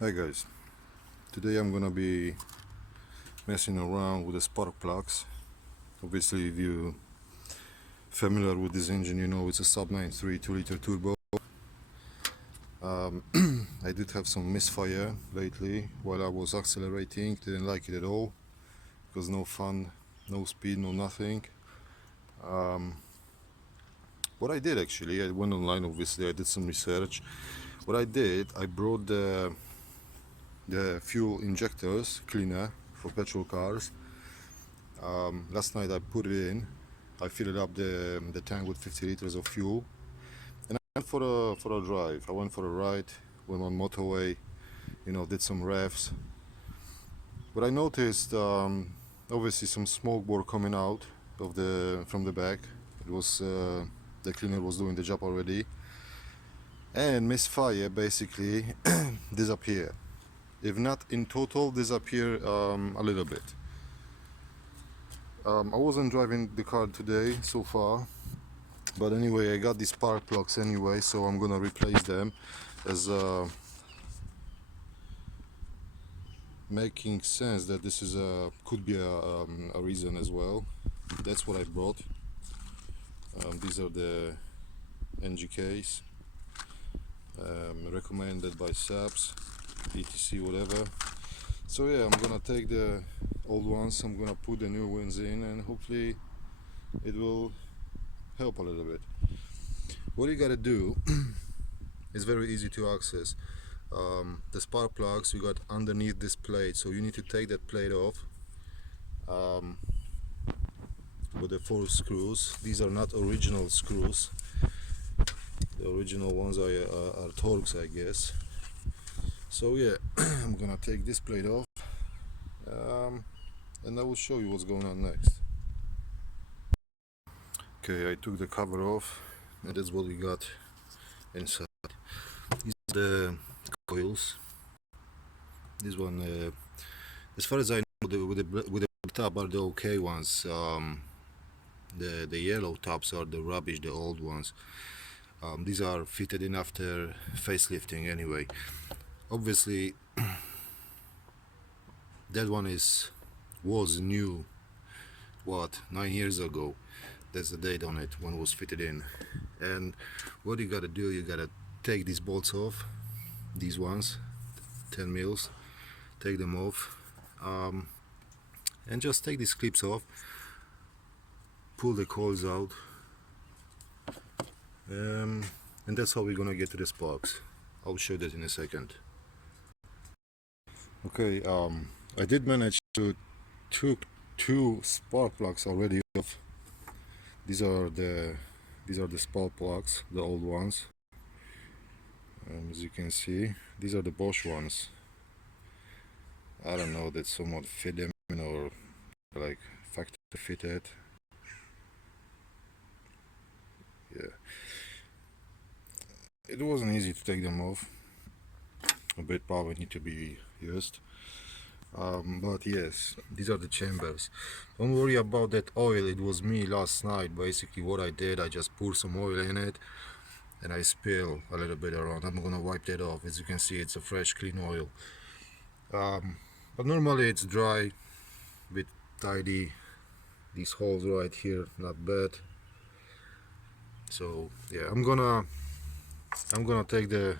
Hi guys, today I'm gonna be messing around with the spark plugs. Obviously, if you're familiar with this engine, you know it's a Saab 93 2-liter turbo. I did have some misfire lately while I was accelerating, didn't like it at all because no fun, no speed, no nothing. What I did actually, I went online, obviously, I did some research. What I did, I brought the fuel injectors cleaner for petrol cars. Last night I put it in. I filled up the tank with 50 liters of fuel, and I went for a drive. I went for a ride, went on motorway, did some revs. But I noticed, obviously, some smoke were coming out of from the back. It was the cleaner was doing the job already, and misfire basically disappear. If not in total, disappear a little bit. I wasn't driving the car today so far, but anyway, I got these spark plugs anyway, so I'm gonna replace them as making sense that this is could be a reason as well. That's what I brought. These are the NGKs, recommended by Saabs, etc, whatever. So yeah, I'm gonna take the old ones, I'm gonna put the new ones in, and hopefully it will help a little bit. What you gotta do is very easy to access. The spark plugs you got underneath this plate, so you need to take that plate off with the 4 screws. These are not original screws. The original ones are Torx, I guess. So yeah, I'm gonna take this plate off, and I will show you what's going on next. Okay, I took the cover off, and that's what we got inside. These are the coils. This one, as far as I know, with the top are the okay ones. The yellow tops are the rubbish, the old ones. These are fitted in after facelifting anyway. Obviously, that one was new. What, 9 years ago? That's the date on it when it was fitted in. And what you gotta do, you gotta take these bolts off. These ones, 10 mils. Take them off, and just take these clips off. Pull the coils out. And that's how we're gonna get to the sparks. I'll show that in a second. Okay, I did manage to took 2 spark plugs already off. These are the spark plugs, the old ones. As you can see, these are the Bosch ones. I don't know, that someone fit them in or like factory fitted. Yeah. It wasn't easy to take them off. A bit power need to be used. But yes, these are the chambers. Don't worry about that oil. It was me last night. Basically, what I did, I just poured some oil in it, and I spill a little bit around. I'm gonna wipe that off. As you can see, it's a fresh, clean oil. But normally it's dry, bit tidy. These holes right here, not bad. So yeah, I'm gonna take the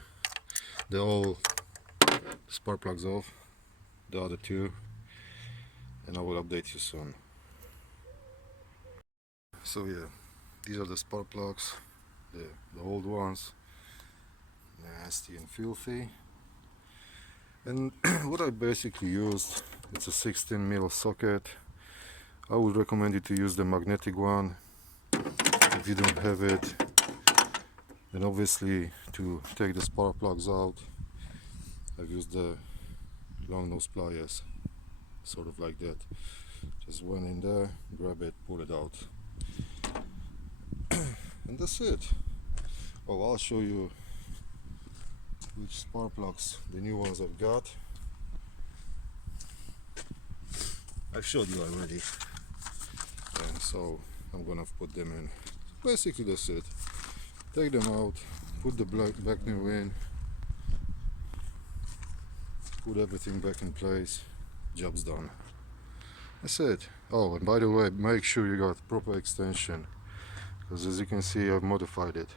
old spark plugs off, the other 2, and I will update you soon. So yeah, these are the spark plugs, the old ones, nasty and filthy. And what I basically used, it's a 16 mil socket. I would recommend you to use the magnetic one if you don't have it. And obviously, to take the spark plugs out, I've used the long nose pliers, sort of like that. Just went in there, grab it, pull it out, and that's it. Oh, I'll show you which spark plugs, the new ones I've got. I've showed you already, and so I'm gonna put them in. Basically, that's it. Take them out, put the back new in, put everything back in place, job's done. That's it. Oh, and by the way, make sure you got proper extension, because as you can see, I've modified it.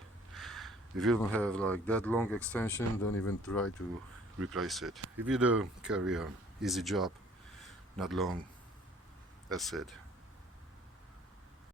If you don't have like that long extension, don't even try to replace it. If you do, carry on. Easy job, not long. That's it.